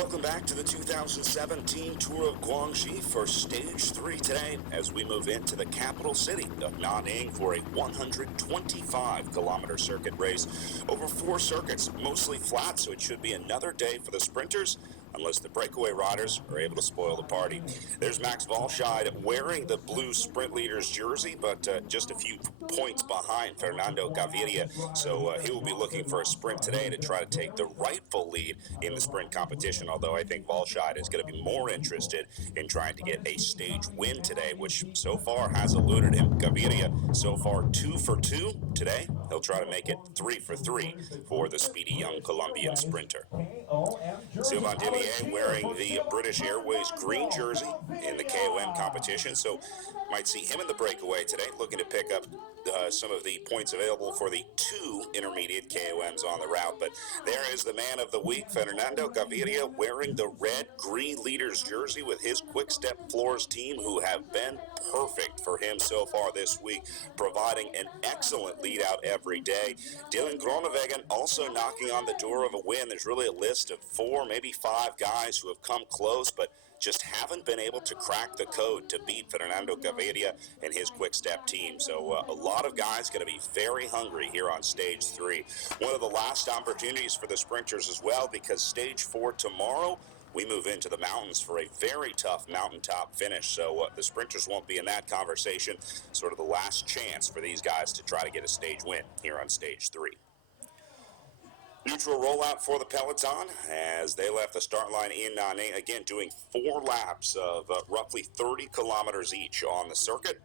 Welcome back to the 2017 Tour of Guangxi for Stage 3 today as we move into the capital city of Nanning for a 125-kilometer circuit race over 4 circuits, mostly flat, so it should be another day for the sprinters unless the breakaway riders are able to spoil the party. There's Max Walscheid wearing the blue sprint leader's jersey, but just a few points behind Fernando Gaviria, so he will be looking for a sprint today to try to take the rightful lead in the sprint competition, although I think Walscheid is going to be more interested in trying to get a stage win today, which so far has eluded him. Gaviria so far 2 for 2 today. He'll try to make it 3 for 3 for the speedy young Colombian sprinter. Sylvain Dillier wearing the British Airways green jersey in the KOM competition, so might see him in the breakaway today, looking to pick up some of the points available for the 2 intermediate KOMs on the route. But there is the man of the week, Fernando Gaviria, wearing the red-green leader's jersey with his Quick Step Floors team, who have been perfect for him so far this week, providing an excellent lead out every day. Dylan Groenewegen also knocking on the door of a win. There's really a list of 4, maybe 5 guys who have come close, but just haven't been able to crack the code to beat Fernando Gaviria and his Quick Step team. So a lot of guys going to be very hungry here on Stage 3. One of the last opportunities for the sprinters as well, because Stage 4 tomorrow, we move into the mountains for a very tough mountaintop finish. So the sprinters won't be in that conversation. Sort of the last chance for these guys to try to get a stage win here on Stage 3. Neutral rollout for the peloton as they left the start line in Nanning, again doing 4 laps of roughly 30 kilometers each on the circuit.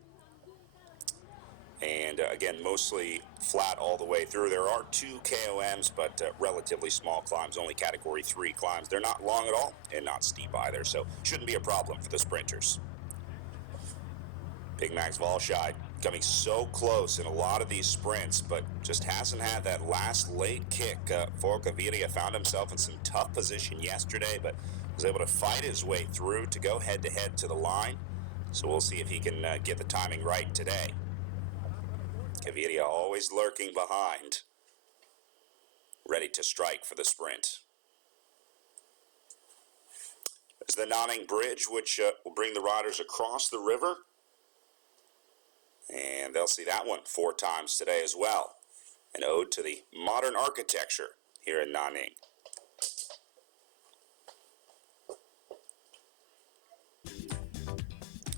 And again, mostly flat all the way through. There are 2 KOMs, but relatively small climbs, only Category 3 climbs. They're not long at all and not steep either, so shouldn't be a problem for the sprinters. Big Max Walscheid coming so close in a lot of these sprints, but just hasn't had that last late kick for Gaviria. Found himself in some tough position yesterday, but was able to fight his way through to go head-to-head to the line. So we'll see if he can get the timing right today. Gaviria always lurking behind, ready to strike for the sprint. There's the Nanning Bridge, which will bring the riders across the river. And they'll see that one 4 times today as well. An ode to the modern architecture here in Nanning.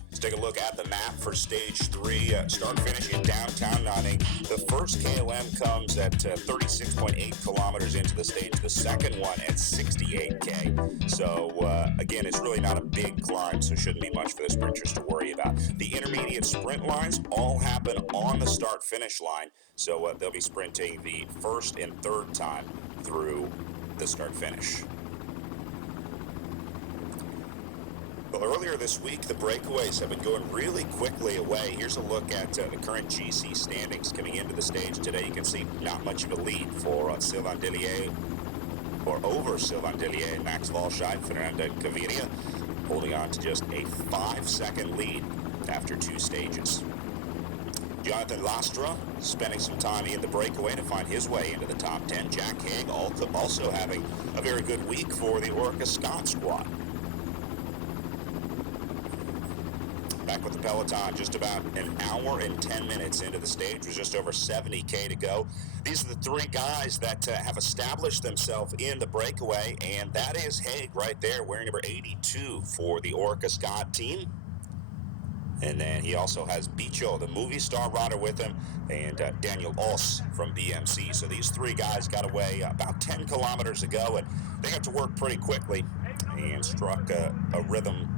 Let's take a look at the map for Stage 3. Start finish in downtown Nanning. The first KOM comes at 36.8 kilometers into the stage. The second one at 68K. So, again, it's really not a big climb, so shouldn't be much for the sprinters to worry about. The intermediate sprint lines all happen on the start-finish line. So they'll be sprinting the first and third time through the start-finish. Well, earlier this week, the breakaways have been going really quickly away. Here's a look at the current GC standings coming into the stage today. You can see not much of a lead for Sylvain Dillier, or over Sylvain Dillier and Max Walscheid. Fernando Gaviria holding on to just a 5-second lead after 2 stages. Jonathan Lastra spending some time in the breakaway to find his way into the top 10. Jack Haig also having a very good week for the Orca Scott squad. Back with the peloton, just about an hour and 10 minutes into the stage, with just over 70K to go. These are the 3 guys that have established themselves in the breakaway, and that is Haig right there, wearing number 82 for the Orca Scott team. And then he also has Bicho, the movie star rider, with him, and Daniel Oss from BMC. So these 3 guys got away about 10 kilometers ago, and they got to work pretty quickly and struck a rhythm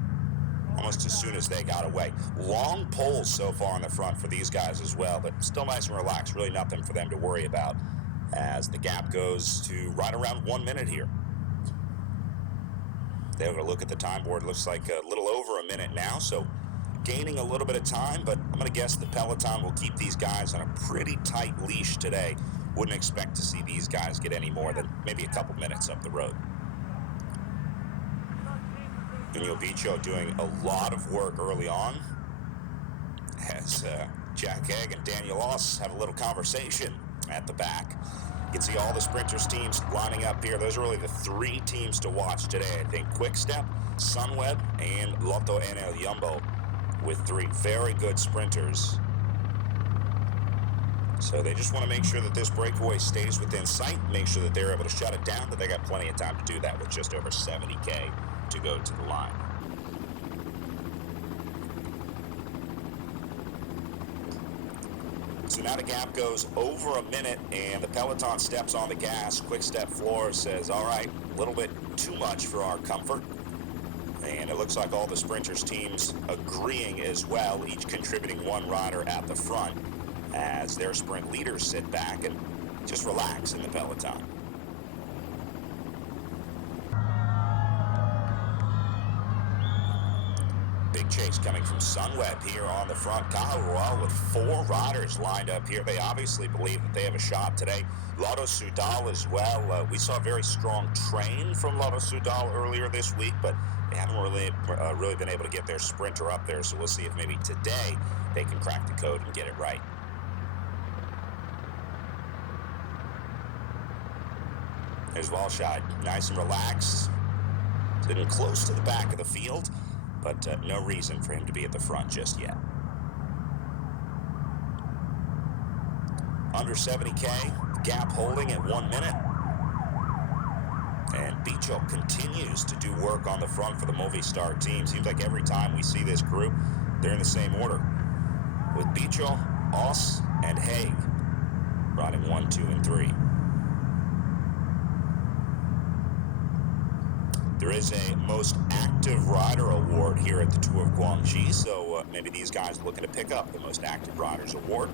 almost as soon as they got away. Long poles so far in the front for these guys as well, but still nice and relaxed. Really nothing for them to worry about as the gap goes to right around 1 minute here. They're going to look at the time board. Looks like a little over a minute now, so gaining a little bit of time, but I'm going to guess the peloton will keep these guys on a pretty tight leash today. Wouldn't expect to see these guys get any more than maybe a couple minutes up the road. Daniel Bicho doing a lot of work early on as Jack Haig and Daniel Oss have a little conversation at the back. You can see all the sprinters teams lining up here. Those are really the three teams to watch today, I think. Quick Step, Sunweb, and Lotto NL Jumbo with three very good sprinters. So they just want to make sure that this breakaway stays within sight, make sure that they're able to shut it down, but they got plenty of time to do that with just over 70K to go to the line. So now the gap goes over a minute, and the peloton steps on the gas. Quick Step floor says, all right, a little bit too much for our comfort. And it looks like all the sprinters teams agreeing as well, each contributing one rider at the front as their sprint leaders sit back and just relax in the peloton. Big chase coming from Sunweb here on the front. Cajaruel with four riders lined up here. They obviously believe that they have a shot today. Lotto Soudal as well. We saw a very strong train from Lotto Soudal earlier this week, but they haven't really been able to get their sprinter up there, so we'll see if maybe today they can crack the code and get it right. There's Walscheid, nice and relaxed, sitting close to the back of the field, but no reason for him to be at the front just yet. Under 70K, gap holding at 1 minute. And Bicho continues to do work on the front for the Movistar team. Seems like every time we see this group, they're in the same order, with Bicho, Oss, and Haig riding 1, 2, and 3. There is a most active rider award here at the Tour of Guangxi, so maybe these guys are looking to pick up the most active riders award,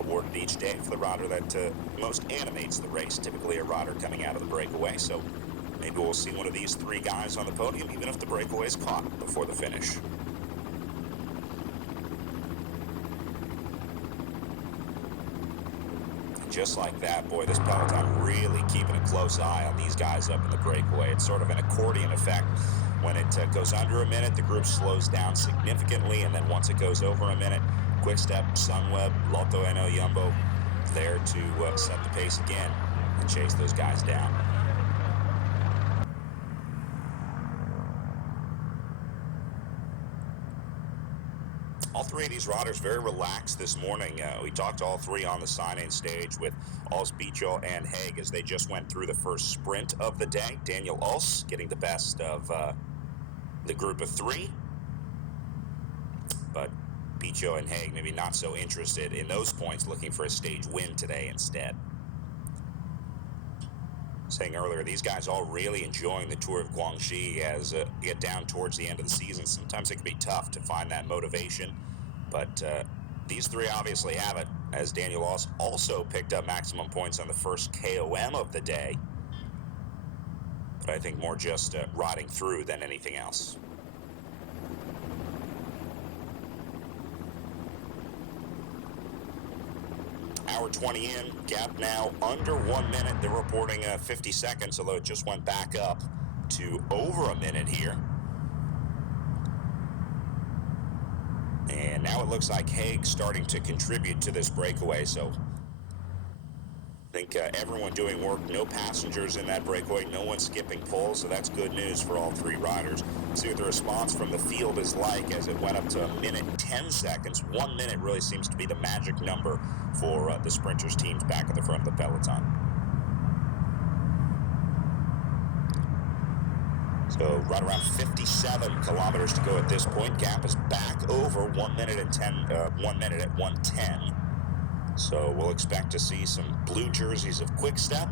awarded each day for the rider that most animates the race, typically a rider coming out of the breakaway. So maybe we'll see one of these three guys on the podium, even if the breakaway is caught before the finish. Just like that, boy, this peloton really keeping a close eye on these guys up in the breakaway. It's sort of an accordion effect. When it goes under a minute, the group slows down significantly, and then once it goes over a minute, Quick Step, Sunweb, Lotto NL Jumbo there to set the pace again and chase those guys down. All three of these riders very relaxed this morning. We talked to all three on the sign-in stage with Oss, Bicho, and Haig as they just went through the first sprint of the day. Daniel Oss getting the best of the group of three. But Bicho and Haig maybe not so interested in those points, looking for a stage win today instead. Saying earlier, these guys all really enjoying the Tour of Guangxi as you get down towards the end of the season. Sometimes it can be tough to find that motivation, but these three obviously have it, as Daniel Oss also picked up maximum points on the first KOM of the day. But I think more just riding through than anything else. Hour 20 in, gap now under 1 minute. They're reporting 50 seconds, although it just went back up to over a minute here. And now it looks like Haig's starting to contribute to this breakaway, so I think everyone doing work, no passengers in that breakaway, no one skipping poles, so that's good news for all three riders. See what the response from the field is like as it went up to 1 minute 10 seconds. 1 minute really seems to be the magic number for the sprinters teams back at the front of the peloton. So right around 57 kilometers to go at this point. Gap is back over 1 minute and 1 minute at 1:10. So we'll expect to see some blue jerseys of Quick Step,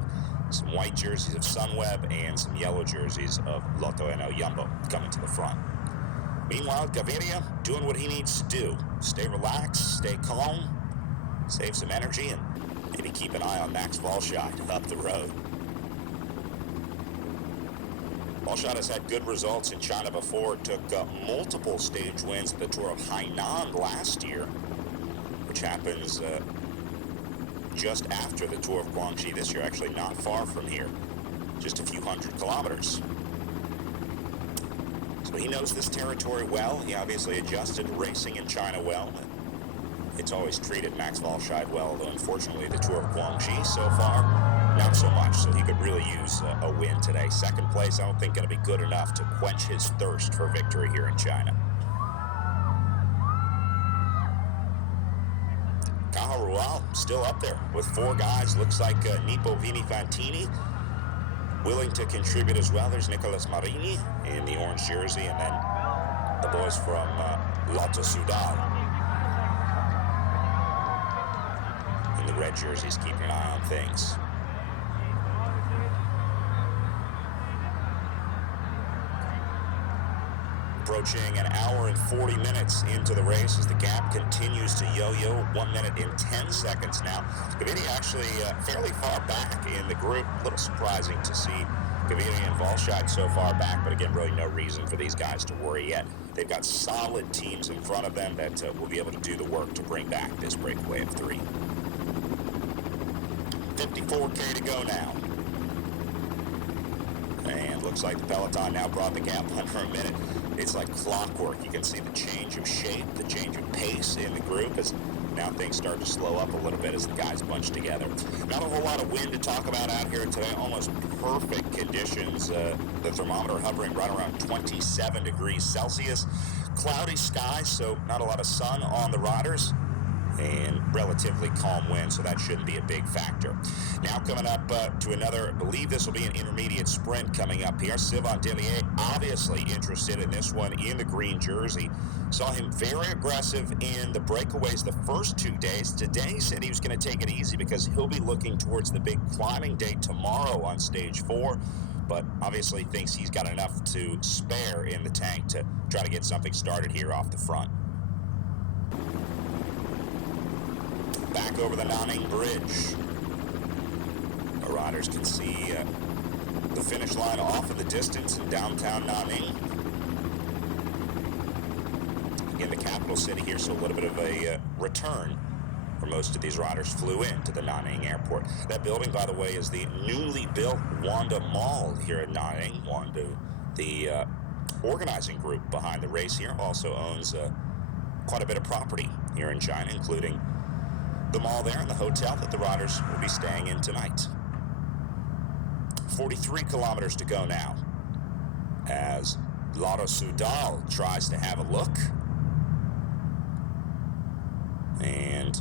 some white jerseys of Sunweb, and some yellow jerseys of Lotto NL Jumbo coming to the front. Meanwhile, Gaviria doing what he needs to do. Stay relaxed, stay calm, save some energy, and maybe keep an eye on Max Walscheid up the road. Walscheid has had good results in China before. Took multiple stage wins at the Tour of Hainan last year, which happens just after the Tour of Guangxi this year, actually not far from here, just a few hundred kilometers. So he knows this territory well. He obviously adjusted to racing in China well. It's always treated Max Walscheid well, though unfortunately the Tour of Guangxi so far not so much, so he could really use a win today. Second place, I don't think going to be good enough to quench his thirst for victory here in China. Cajarual still up there with 4 guys. Looks like Nipo Vinifantini willing to contribute as well. There's Nicolas Marini in the orange jersey, and then the boys from Lotto Sudal in the red jerseys keeping an eye on things. Approaching an hour and 40 minutes into the race as the gap continues to yo-yo. 1 minute and 10 seconds now. Gaviria actually fairly far back in the group. A little surprising to see Gaviria and Valscheid so far back, but again, really no reason for these guys to worry yet. They've got solid teams in front of them that will be able to do the work to bring back this breakaway of 3. 54K to go now. And looks like the peloton now brought the gap under a minute. It's like clockwork. You can see the change of shape, the change of pace in the group as now things start to slow up a little bit as the guys bunch together. Not a whole lot of wind to talk about out here today. Almost perfect conditions. The thermometer hovering right around 27 degrees Celsius. Cloudy skies, so not a lot of sun on the riders. And relatively calm wind, so that shouldn't be a big factor. Now coming up to another, I believe this will be an intermediate sprint coming up here. Sylvain Dillier, obviously interested in this one in the green jersey. Saw him very aggressive in the breakaways the first 2 days. Today he said he was going to take it easy because he'll be looking towards the big climbing day tomorrow on stage 4. But obviously thinks he's got enough to spare in the tank to try to get something started here off the front. Back over the Nanning Bridge. The riders can see the finish line off in the distance in downtown Nanning. Again, the capital city here, so a little bit of a return for most of these riders flew into the Nanning airport. That building, by the way, is the newly built Wanda Mall here in Nanning. Wanda, the organizing group behind the race here, also owns quite a bit of property here in China, including the mall there and the hotel that the riders will be staying in tonight. 43 kilometers to go now as Lotto Sudal tries to have a look. And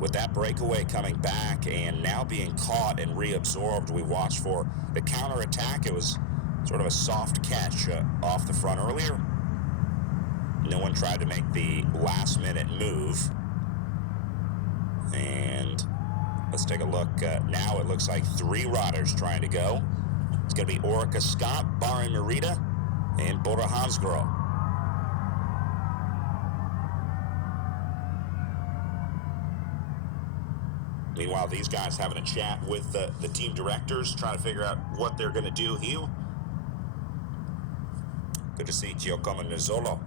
with that breakaway coming back and now being caught and reabsorbed, we watched for the counterattack. It was sort of a soft catch off the front earlier. No one tried to make the last-minute move. And let's take a look. Now it looks like 3 riders trying to go. It's going to be Orica Scott, Barry Merida, and Bora Hansgrohe. Meanwhile, these guys having a chat with the team directors, trying to figure out what they're going to do here. Good to see Giacomo Nizzolo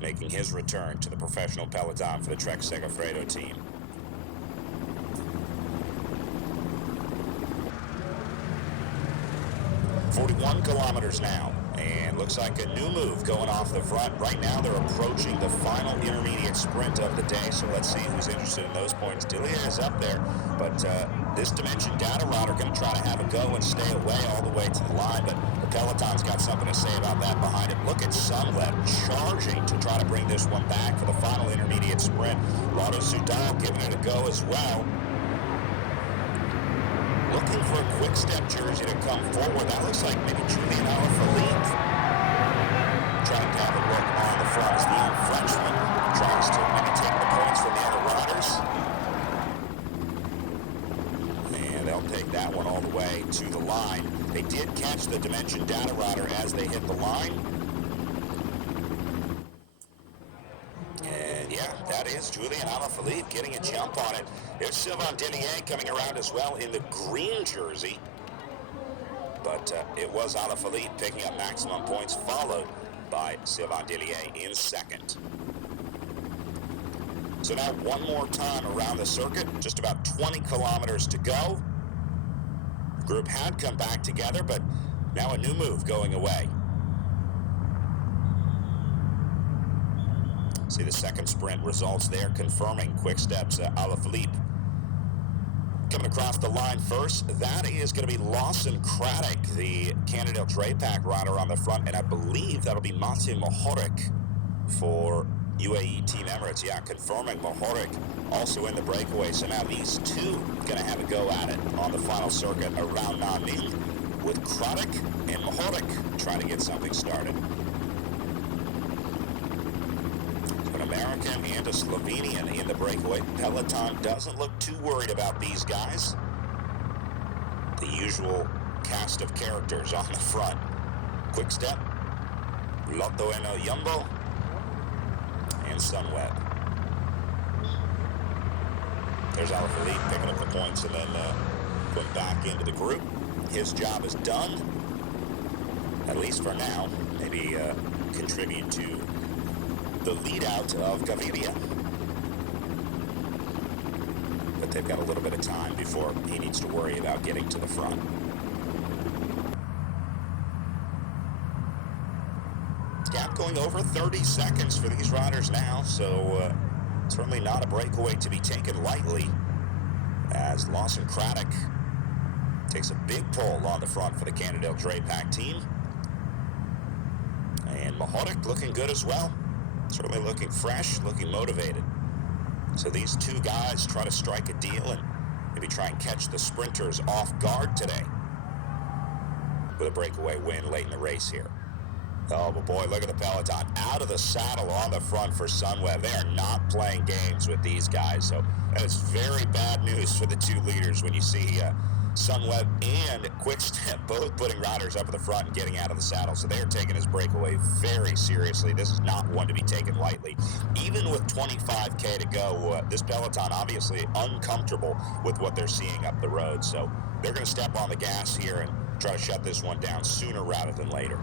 making his return to the professional peloton for the Trek Segafredo team. 41 kilometers now, and looks like a new move going off the front. Right now they're approaching the final intermediate sprint of the day, so let's see who's interested in those points. Dillier is up there, but this Dimension Data Rider going to try to have a go and stay away all the way to the line, but the peloton's got something to say about that behind it. Look at Sunweb charging to try to bring this one back for the final intermediate sprint. Lotto Sudal giving it a go as well. Looking for a quick step jersey to come forward. That looks like maybe Julian Alaphilippe trying to have a look on the front as the young Frenchman tries to maybe take the points from the other riders. And they'll take that one all the way to the line. They did catch the Dimension Data Rider as they hit the line. And yeah, that is Julian Alaphilippe getting a jump on it. There's Sylvain Dillier coming around as well in the green jersey. But it was Alaphilippe picking up maximum points, followed by Sylvain Dillier in second. So now one more time around the circuit, just about 20 kilometers to go. The group had come back together, but now a new move going away. See the second sprint results there confirming Quick Step's Alaphilippe Coming across the line first, that is going to be Lawson Craddock, the Cannondale Drapac rider on the front, and I believe that'll be Matej Mohoric for UAE Team Emirates. Yeah, confirming Mohoric also in the breakaway. So now these two going to have a go at it on the final circuit around Nanning, with Craddock and Mohoric trying to get something started. An American and a Slovenian in the breakaway. Peloton doesn't look too worried about these guys. The usual cast of characters on the front. Quick Step, Lotto and El Jumbo, and Sunweb. There's Alaphilippe picking up the points and then going back into the group. His job is done, at least for now. Maybe contribute to the lead out of Gaviria. But they've got a little bit of time before he needs to worry about getting to the front. Gap going over 30 seconds for these riders now, so certainly not a breakaway to be taken lightly, as Lawson Craddock takes a big pull on the front for the Cannondale Drapac team. And Mohoric looking good as well. Certainly looking fresh, looking motivated. So these two guys try to strike a deal and maybe try and catch the sprinters off guard today with a breakaway win late in the race here. Oh, but boy, look at the peloton. Out of the saddle on the front for Sunweb. They are not playing games with these guys. So that is very bad news for the two leaders when you see Sunweb and Quick Step both putting riders up at the front and getting out of the saddle. So they're taking his breakaway very seriously. This is not one to be taken lightly. Even with 25K to go, this peloton obviously uncomfortable with what they're seeing up the road. So they're going to step on the gas here and try to shut this one down sooner rather than later.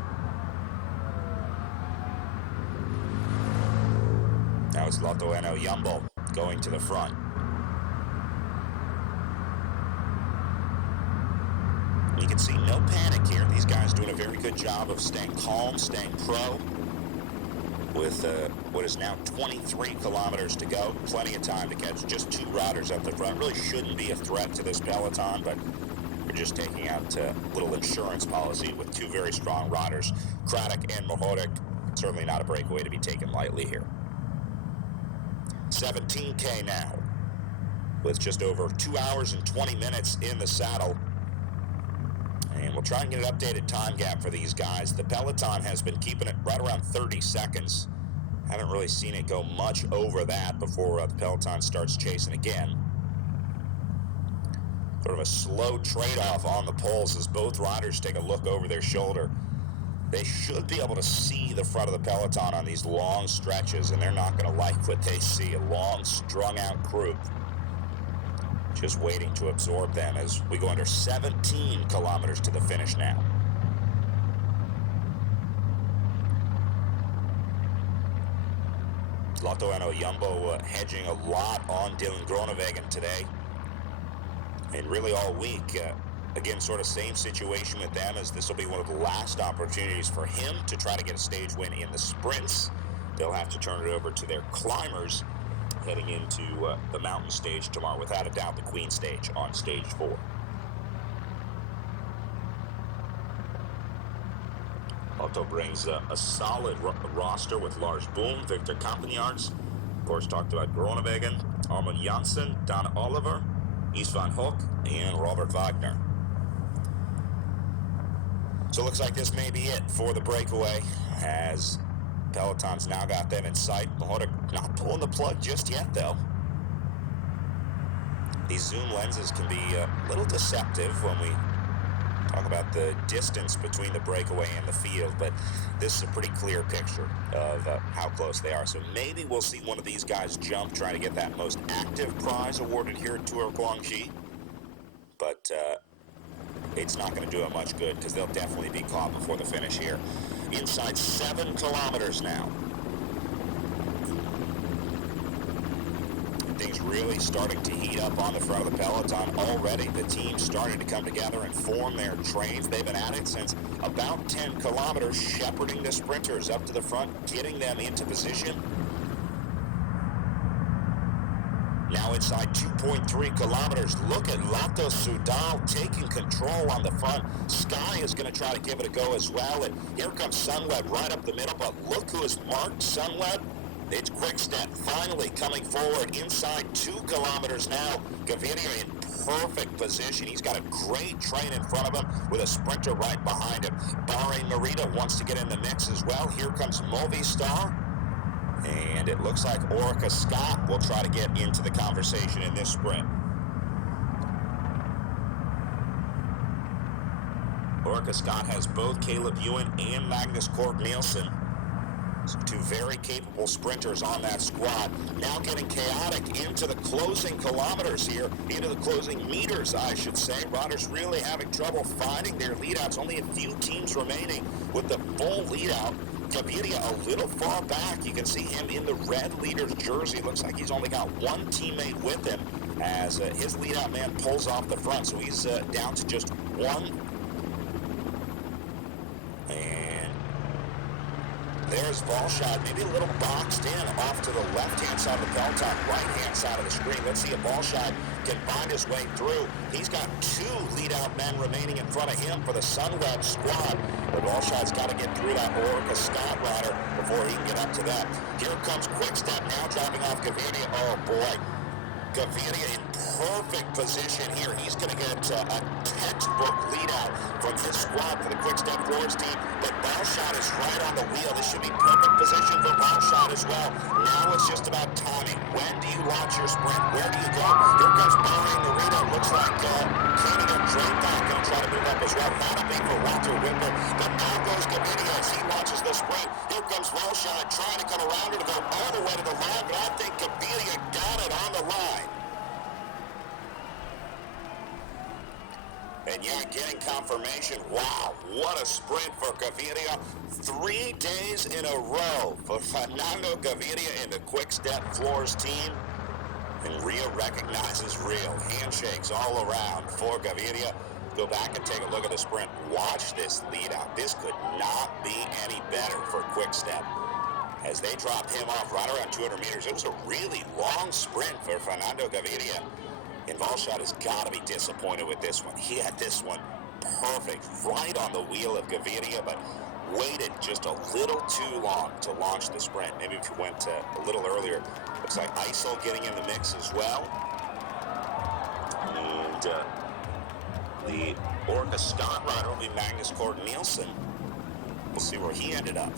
Now it's Lotto and El Jumbo going to the front. You can see no panic here. These guys doing a very good job of staying calm, staying pro, with what is now 23 kilometers to go. Plenty of time to catch just two riders up the front. Really shouldn't be a threat to this peloton, but we're just taking out a little insurance policy with two very strong riders, Craddock and Mohoric. Certainly not a breakaway to be taken lightly here. 17K now, with just over 2 hours and 20 minutes in the saddle. And we'll try and get an updated time gap for these guys. The peloton has been keeping it right around 30 seconds. Haven't really seen it go much over that before the peloton starts chasing again. Sort of a slow trade-off on the poles as both riders take a look over their shoulder. They should be able to see the front of the peloton on these long stretches, and they're not going to like what they see. A long, strung-out group just waiting to absorb them as we go under 17 kilometers to the finish now. Lotto and El Jumbo hedging a lot on Dylan Groenewegen today. And really all week, again, sort of same situation with them, as this will be one of the last opportunities for him to try to get a stage win in the sprints. They'll have to turn it over to their climbers heading into the mountain stage tomorrow. Without a doubt, the Queen stage on stage 4. Lotto brings a solid roster with Lars Boom, Victor Kampenjaerts, of course, talked about Groenewegen, Armand Janssen, Dan Oliver, Istvan Hoek, and Robert Wagner. So it looks like this may be it for the breakaway, as Peloton's now got them in sight. Mohoric not pulling the plug just yet, though. These zoom lenses can be a little deceptive when we talk about the distance between the breakaway and the field, but this is a pretty clear picture of how close they are. So maybe we'll see one of these guys jump, trying to get that most active prize awarded here at Tour of Guangxi. But it's not going to do them much good, because they'll definitely be caught before the finish here. Inside 7 kilometers now. Things really starting to heat up on the front of the peloton already. The team's starting to come together and form their trains. They've been at it since about 10 kilometers, shepherding the sprinters up to the front, getting them into position. Now inside 2.3 kilometers. Look at Lato Sudal taking control on the front. Sky is going to try to give it a go as well. And here comes Sunweb right up the middle. But look who has marked Sunweb. It's Quickstep finally coming forward inside 2 kilometers now. Gaviria in perfect position. He's got a great train in front of him with a sprinter right behind him. Bahrain Merida wants to get in the mix as well. Here comes Movistar. And it looks like Orica Scott will try to get into the conversation in this sprint. Orica Scott has both Caleb Ewan and Magnus Cort Nielsen. So two very capable sprinters on that squad. Now getting chaotic into the closing kilometers here, into the closing meters, I should say. Riders really having trouble finding their leadouts. Only a few teams remaining with the full leadout. Gaviria a little far back. You can see him in the red leader's jersey. Looks like he's only got one teammate with him as his leadout man pulls off the front. So he's down to just one. And there's Valshad, maybe a little boxed in off to the left-hand side of the peloton, right-hand side of the screen. Let's see if Valshad can find his way through. He's got two lead-out men remaining in front of him for the Sunweb squad. But Valshad's got to get through that Orica Scott rider before he can get up to that. Here comes Quickstep now driving off Gaviria. Oh, boy. Gaviria in perfect position here. He's going to get a textbook lead-out from his squad for the Quickstep Floors team. But Valshad is right on the wheel. This should be perfect position for Valshad as well. Now it's just about timing. When do you launch your sprint? Where do you go? Here comes Bahrain Merida. Looks like Canada Drake back going to try to move up as well. That'll be for Walter Whitmer. But now goes Gaviria as he launches the sprint. Here comes Valshad trying to come around and go all the way to the line. But I think Gaviria got it on the line. And yeah, getting confirmation. Wow, what a sprint for Gaviria. 3 days in a row for Fernando Gaviria and the Quickstep Floors team. And Rio recognizes real. Handshakes all around for Gaviria. Go back and take a look at the sprint. Watch this lead out. This could not be any better for Quickstep. As they drop him off right around 200 meters. It was a really long sprint for Fernando Gaviria. And Valshad has got to be disappointed with this one. He had this one perfect, right on the wheel of Gaviria, but waited just a little too long to launch the sprint. Maybe if he went a little earlier. Looks like ISO getting in the mix as well. And the Orica Scott rider will be Magnus Cort Nielsen. We'll see where he ended up.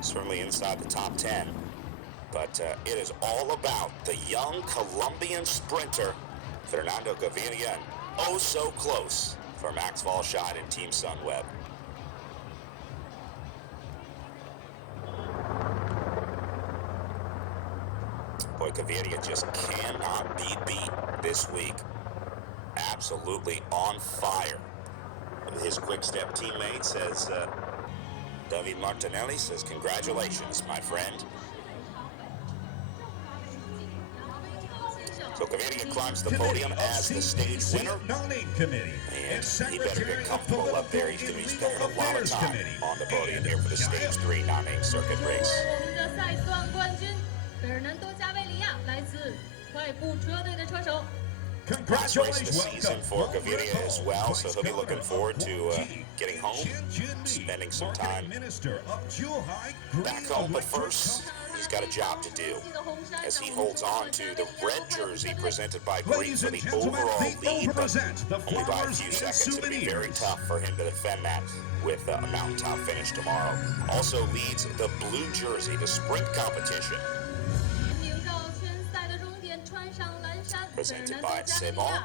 Certainly inside the top 10. But it is all about the young Colombian sprinter, Fernando Gaviria, and oh so close for Max Valshad and Team Sunweb. Boy, Gaviria just cannot be beat this week. Absolutely on fire. His Quickstep teammate says, David Martinelli says, congratulations, my friend. So Gaviria climbs the podium as the stage winner. Nanning committee And he better get comfortable up there. He's going to be spending a lot of time on the podium here for the Stage 3 Nanning circuit race. Last race of the season for Gaviria as well, so he'll be looking forward to getting home, spending some time back home. But first, he's got a job to do as he holds on to the red jersey presented by Green for the overall lead, but only by a few seconds. It'll be very tough for him to defend that with a mountaintop finish tomorrow. Also leads the blue jersey, the sprint competition, presented by Velon.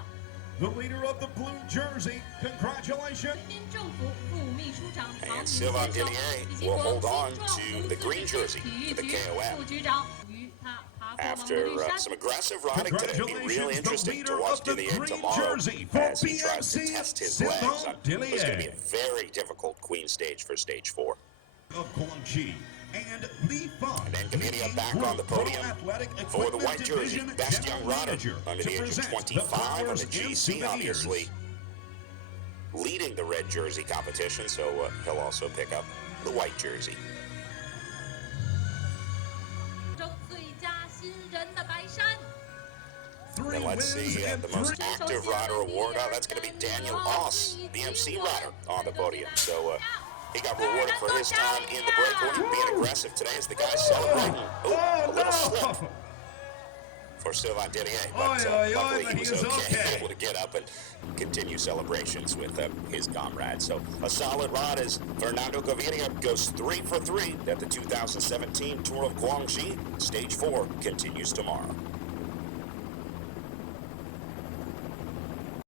The leader of the blue jersey, congratulations. And Sylvain Dillier will hold on to the green jersey for the KOM. After some aggressive riding today, it'll be really interesting to watch Dillier tomorrow as he tries to test his legs on what's going to be a very difficult Queen stage for Stage 4. Of Guangxi. And then Gaviria back on the podium for the white jersey, best young rider under the age of 25 on the GC, obviously leading the red jersey competition, so he'll also pick up the white jersey. 3 And let's wins see and the most 3. active rider award. Oh, that's going to be Daniel Oss, the MC rider, on the podium. So he got rewarded for his time in the breakaway, being aggressive today as the guys celebrating. Ooh, a little slip for Sylvain Didier, but luckily he was okay, able to get up and continue celebrations with his comrades. So a solid ride as Fernando Gaviria goes 3 for 3 at the 2017 Tour of Guangxi. Stage 4 continues tomorrow.